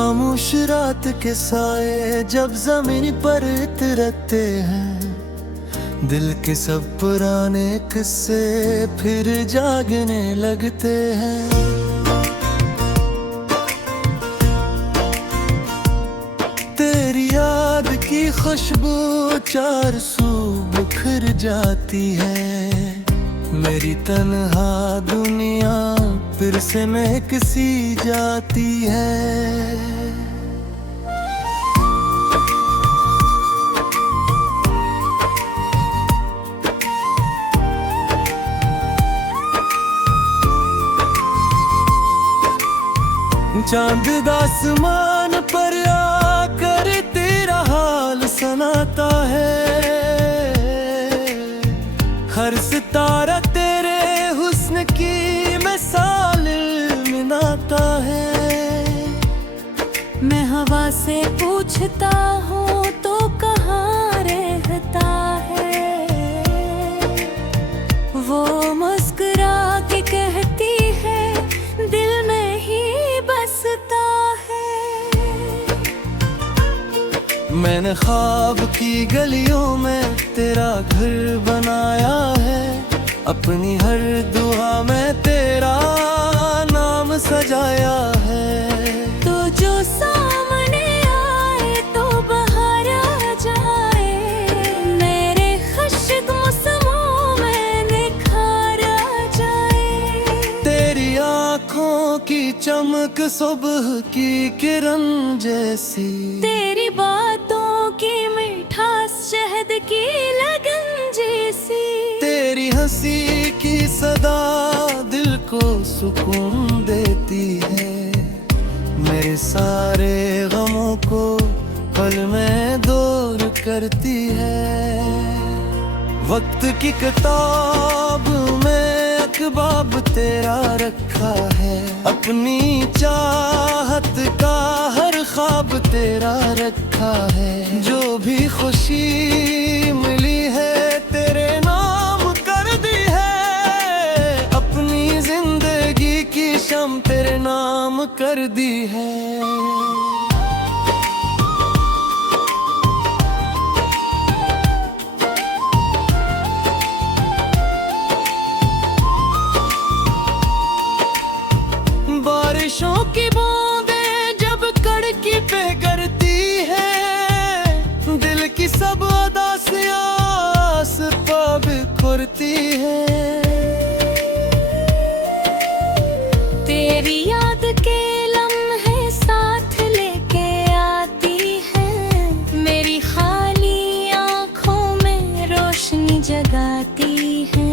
खामोश रात के साए जब जमीन पर उतरते हैं, दिल के सब पुराने किस्से फिर जागने लगते हैं। तेरी याद की खुशबू चार सू बिखर जाती है, मेरी तन्हा दुनिया फिर से महक सी जाती है। चांद आसमान पर आकर तेरा हाल सुनाता है, हर सितारा तेरे हुस्न की मिसाल मिलाता है। मैं हवा से पूछता हूँ तो कहाँ रहता है, वो मुस्कुरा के कहती है दिल में ही बसता है। मैंने ख्वाब की गलियों में तेरा घर बनाया है, अपनी हर दुआ में तेरा नाम सजाया है। तो जो सामने आए तो बाहर आ जाए, मेरे खुशक मौसमों में निखार आ जाए। तेरी आँखों की चमक सुबह की किरण जैसी, तेरी बातों की मिठास शहद की लगन जैसी, तेरी हंसी की सदा दिल को सुकून देती है, मेरे सारे गमों को पल में दूर करती है। वक्त की किताब में अखबाब तेरा रखा है, अपनी चाहत का हर ख्वाब तेरा रखा है। जो भी खुशी मिली है तेरे नाम कर दी है, अपनी जिंदगी की शम तेरे नाम कर दी है। बारिशों की बूंदें जब कड़की पे गिरती है, दिल की सब उदासियां आसपां बिखरती है। तेरी याद के लम्हे साथ लेके आती है, मेरी खाली आँखों में रोशनी जगाती है।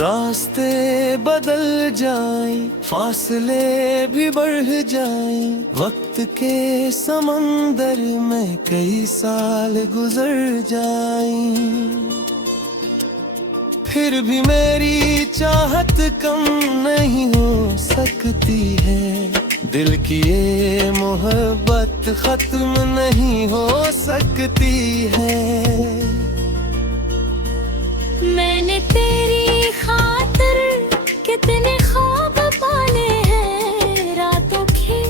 रास्ते बदल जाएं, फासले भी बढ़ जाएं, वक्त के समंदर में कई साल गुजर जाएं, फिर भी मेरी चाहत कम नहीं हो सकती है। दिल की ये मोहब्बत खत्म नहीं हो सकती है। मैंने तेरी खातिर कितने ख्वाब पाले हैं, रातों की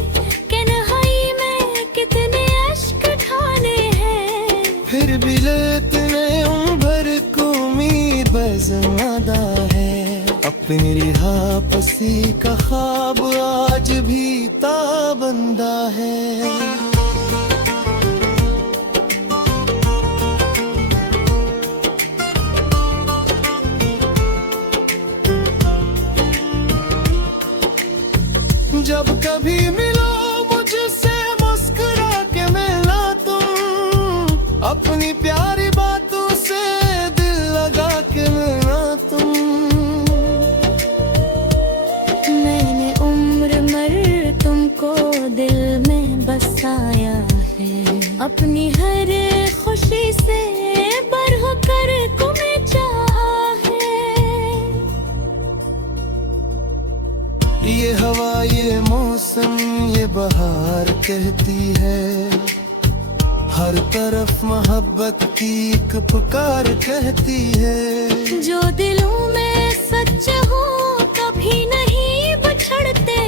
तन्हाई में कितने अश्क ढाले हैं, फिर भी इतने उम्र को उम्मीद बज़्यादा है, अपनी रिहा पसी का ख्वाब आज भी ताबंदा है। जब कभी मिलो मुझसे मुस्कुरा के मिला तुम, अपनी प्यारी बातों से दिल लगा के मिला तुम। मैंने उम्र मर तुमको दिल में बसाया है, अपनी हर खुशी से बढ़ कर तुम्हें चाहा है। ये हवा ये मौसम ये बहार कहती है, हर तरफ मोहब्बत की एक पुकार कहती है। जो दिलों में सच हो कभी नहीं बिछड़ते,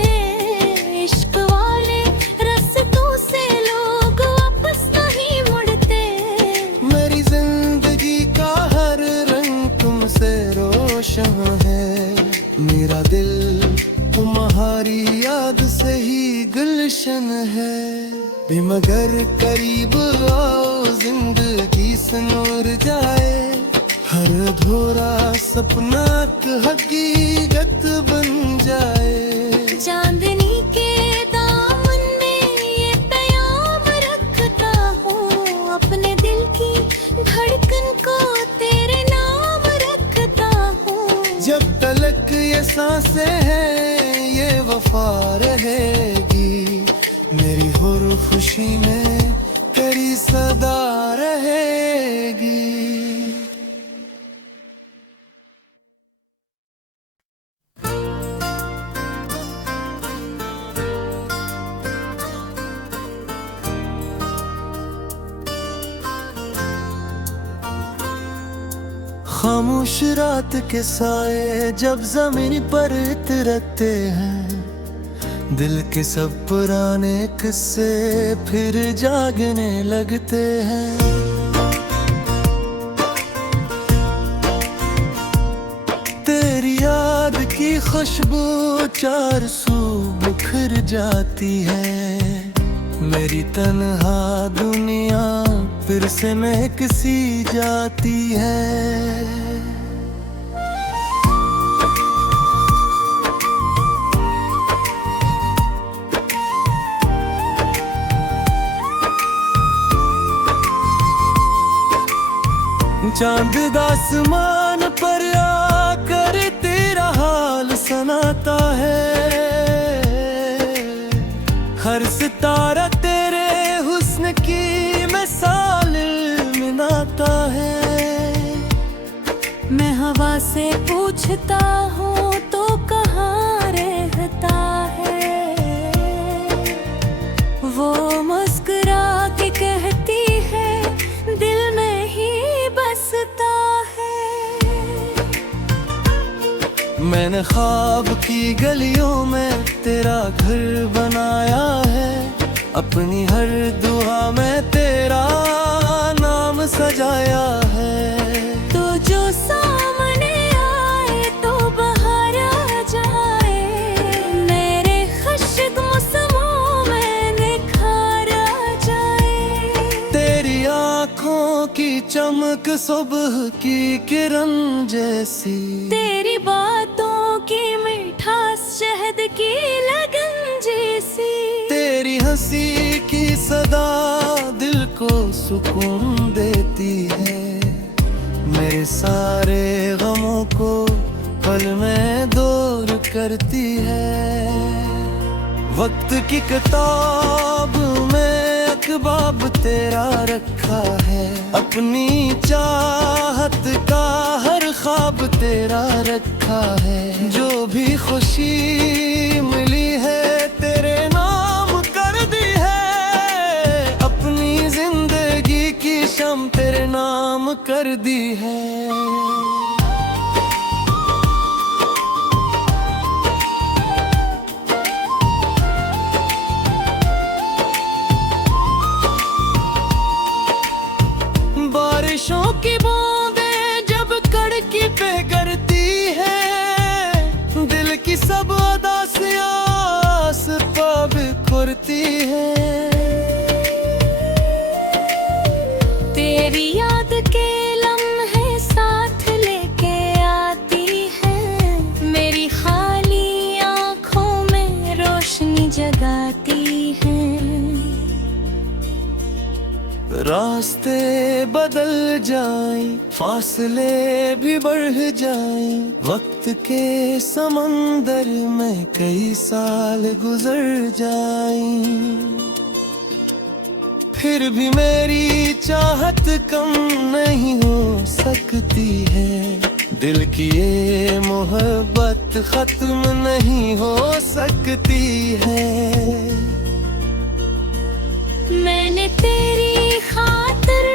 भी मगर करीब आओ, जिंदगी से नूर जाए। हर अधूरा सपना हकीकत बन जाए। चांदनी के दामन में ये प्याम रखता हूँ, अपने दिल की धड़कन को तेरे नाम रखता हूँ। जब तलक ये सांसें हैं ये वफा रहेगी, मेरी हर खुशी में तेरी सदा रहेगी। खामोश रात के साए जब जमीन पर उतरते हैं, दिल के सब पुराने किस्से फिर जागने लगते हैं। तेरी याद की खुशबू चार सू बिखर जाती है, मेरी तन्हा दुनिया फिर से महक सी जाती है। चांद आसमान पर आकर तेरा हाल सुनाता है, हर सितारा तेरे हुस्न की मिसाल मिलाता है। मैं हवा से पूछता हूँ तो कहाँ रहता है, वो मुस्कुरा के कहती है दिल में ही बसता है। मैंने ख्वाब की गलियों में तेरा घर बनाया है, अपनी हर दुआ में तेरा नाम सजाया है। तो जो सामने आए तो बाहर आ जाए, मेरे खुशक मौसमों में निखार आ जाए। तेरी आँखों की चमक सुबह की किरण जैसी, तेरी बातों की मिठास शहद की लगन जैसी। तेरी हंसी की सदा दिल को सुकून देती है, मेरे सारे गमों को पल में दूर करती है। वक्त की किताब में अखबाब तेरा रखा है, अपनी चाहत का हर ख्वाब तेरा रखा है। जो भी खुशी मिली है तेरे नाम कर दी है, अपनी जिंदगी की शम तेरे नाम कर दी है। बारिशों की बूंदें जब कड़की पे गिरती है, दिल की सब उदासियां आस पास बिखरती है। तेरी याद के लम्हे साथ लेके आती है, मेरी खाली आँखों में रोशनी जगाती है। रास्ते बदल जाएं, फासले भी बढ़ जाएं, वक्त के समंदर में कई साल गुजर जाएं, फिर भी मेरी चाहत कम नहीं हो सकती है। दिल की ये मोहब्बत खत्म नहीं हो सकती है। मैंने तेरी खातिर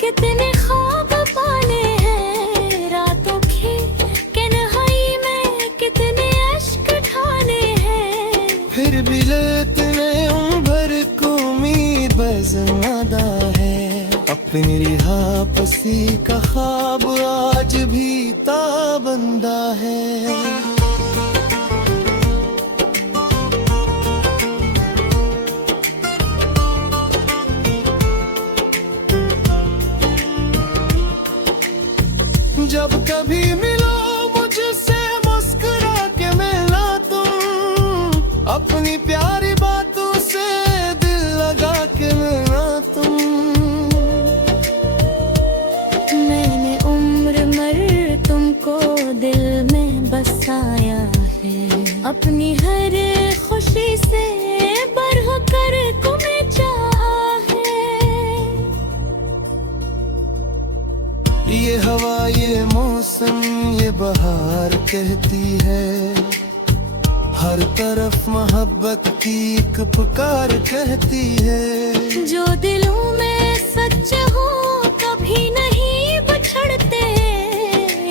कितने ख्वाब पाले हैं, रातों की तन्हाई में कितने अश्क ढाले हैं। फिर भी इतने उम्र को उम्मीद बज़्यादा है, अपनी रिहा पसी का ख्वाब आज भी ताबंदा है। जब कभी मिलो मुझसे मुस्कुरा के मिलना तुम, अपनी प्यारी बातों से दिल लगा के मिलना तुम। मैंने उम्र मर तुमको दिल में बसाया है, अपनी हर खुशी से बढ़ कर तुम्हें चाहा है। ये हवा ये मौसम ये बहार कहती है, हर तरफ मोहब्बत की एक पुकार कहती है। जो दिलों में सच हो कभी नहीं बिछड़ते,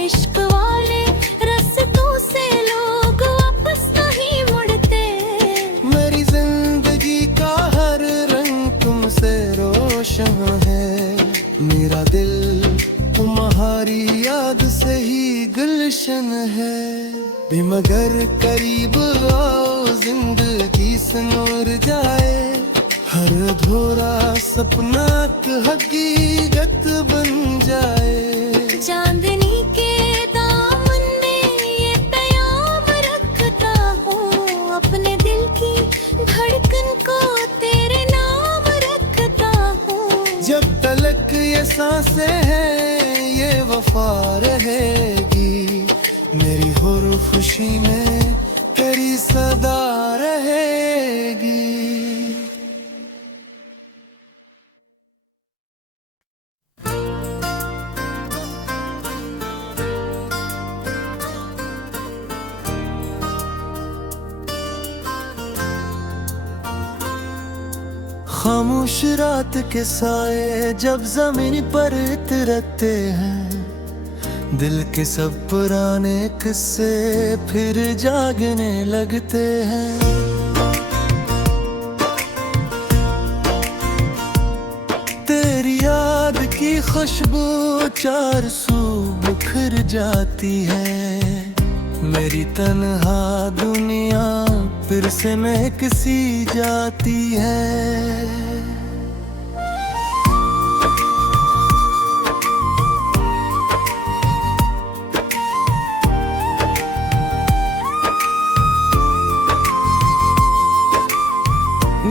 इश्क वाले रास्तों से लोग वापस नहीं मुड़ते। मेरी जिंदगी का हर रंग तुमसे रोशन है, मेरा दिल तुम्हारी याद से ही गुलशन है। भी मगर करीब आओ जिंदगी से नूर जाए, हर अधूरा सपना हकीकत बन जाए। चांदनी के दामन में ये प्याम रखता हूँ, अपने दिल की धड़कन को तेरे नाम रखता हूँ। जब तलक ये सांसें हैं ये वफा रहेगी, मेरी हर खुशी में तेरी सदा रहेगी। खामोश रात के साए जब जमीन पर उतरते हैं, दिल के सब पुराने किस्से फिर जागने लगते हैं। तेरी याद की खुशबू चार सू बिखर जाती है, मेरी तन्हा दुनिया फिर से महक सी जाती है।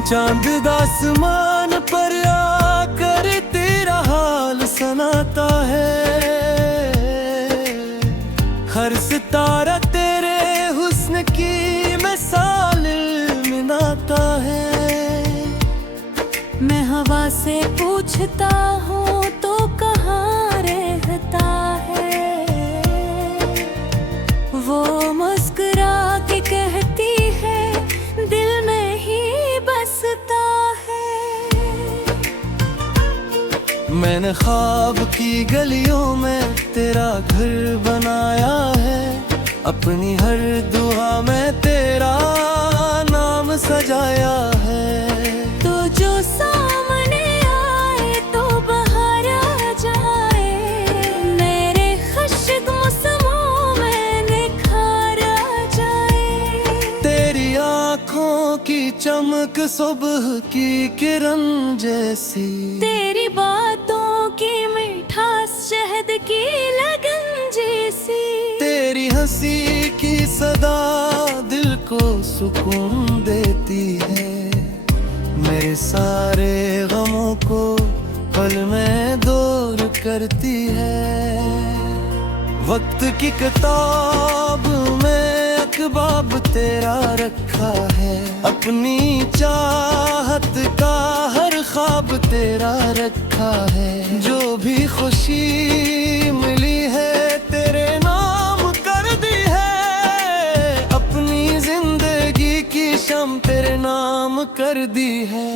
चांद आसमान पर आकर तेरा हाल सुनाता है, हर सितारा तेरे हुस्न की मिसाल मिलाता है। मैं हवा से पूछता हूँ तो कहाँ रहता है, वो मुस्कुरा के कहती है दिल में ही बसता है। मैंने ख्वाब की गलियों में तेरा घर बनाया है, अपनी हर दुआ में तेरा नाम सजाया है। तो जो सामने आए तो बाहर आ जाए, मेरे खुशक मौसमों में निखार आ जाए। तेरी आँखों की चमक सुबह की किरण जैसी, तेरी बातों की मिठास शहद की लगन जैसी, तेरी हंसी की सदा दिल को सुकून देती है, मेरे सारे गमों को पल में दूर करती है। वक्त की किताब में अखबाब तेरा रखा है, अपनी चाहत का हर ख्वाब तेरा रखा है। जो भी खुशी मिली है तेरे नाम कर दी है, अपनी जिंदगी की शम तेरे नाम कर दी है।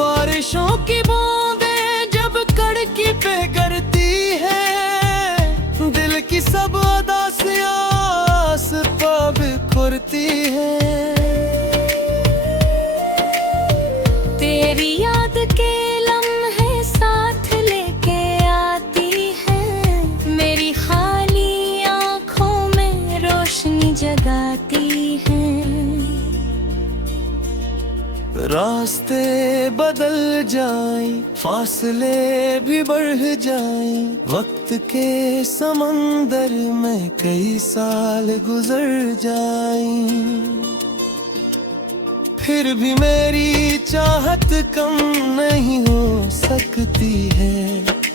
बारिशों की बूंदें जब कड़की पे गिरती है, दिल की सब उदासियां आस पा बिखरती है। तेरी याद के लम्हे साथ फासले भी बढ़ जाएं, वक्त के समंदर में कई साल गुजर जाएं, फिर भी मेरी चाहत कम नहीं हो सकती है।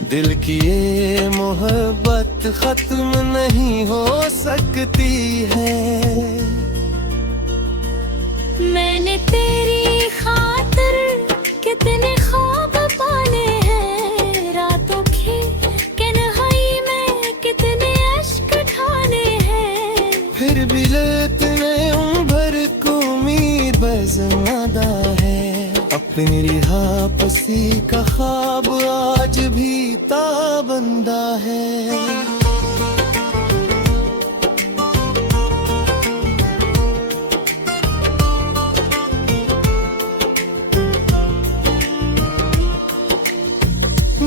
दिल की ये मोहब्बत खत्म नहीं हो सकती है। मैंने तेरी खातिर कितने ख्वाब पाले हैं, रातों की तन्हाई में कितने अश्क ढाले हैं, फिर भी इतने उम्र को उम्मीद बज़्यादा है। अपनी रिहा पसी का ख्वाब आज भी ताबंदा है।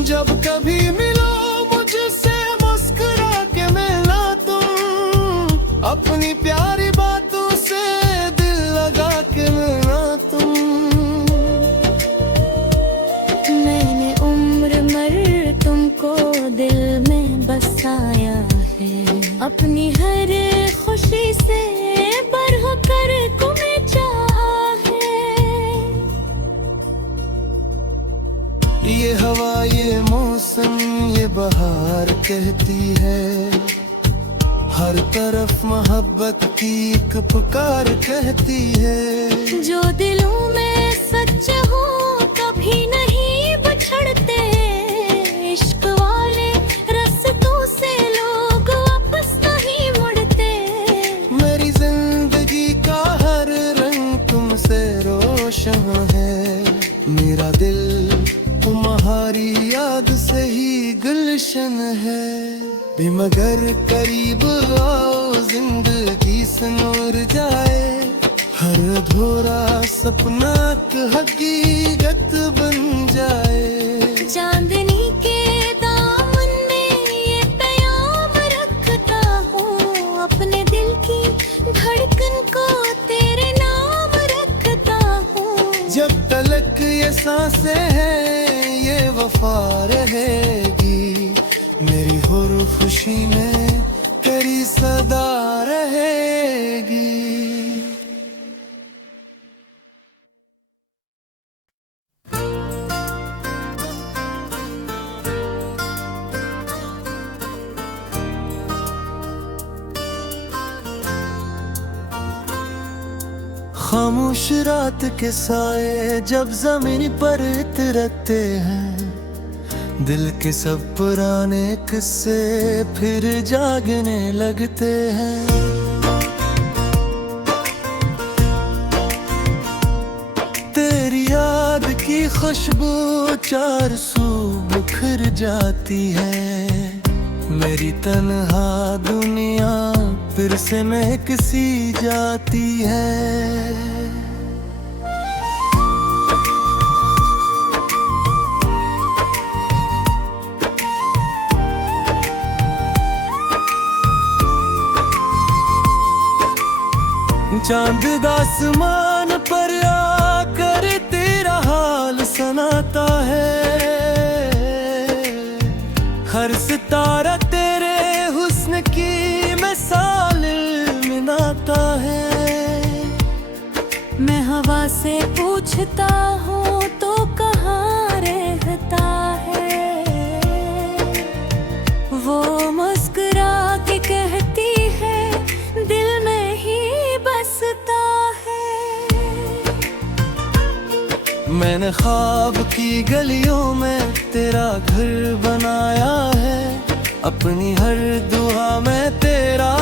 जब कभी मिलो मुझसे मुस्कुरा के मिला तुम, अपनी प्यारी बातों से दिल लगा के मिला तुम। मैंने उम्र मर तुमको दिल में बसाया है, अपनी हर खुशी से बढ़ कर तुम्हें चाहा है। ये हवा ये मौसम ये बहार कहती है, हर तरफ मोहब्बत की एक पुकार कहती है। जो दिलों में सच हो कभी नहीं बिछड़ते, इश्क वाले रास्तों से लोग वापस नहीं मुड़ते। मेरी जिंदगी का हर रंग तुमसे रोशन है, मेरा दिल तुम्हारी याद से ही गुलशन है। भी मगर करीब आओ जिंदगी से नूर जाए, हर अधूरा सपना हकीकत बन जाए। चांदनी के दामन में ये प्याम रखता हूँ, अपने दिल की धड़कन को तेरे नाम रखता हूँ। जब तलक ये सांसें हैं ये वफा रहेगी, मेरी हर खुशी में तेरी सदा रहेगी। खामोश रात के साए जब जमीन पर उतरते हैं, दिल के सब पुराने किस्से फिर जागने लगते हैं। तेरी याद की खुशबू चार सू बिखर जाती है, मेरी तन्हा दुनिया फिर से महक सी जाती है। चांद आसमान पर आकर तेरा हाल सुनाता है, हर सितारा तेरे हुस्न की मिसाल मिलाता है। मैं हवा से पूछता हूँ तो कहाँ रहता है, वो मुस्कुरा के कहती है दिल में ही बसता है। मैंने ख्वाब की गलियों में तेरा घर बनाया है, अपनी हर दुआ में तेरा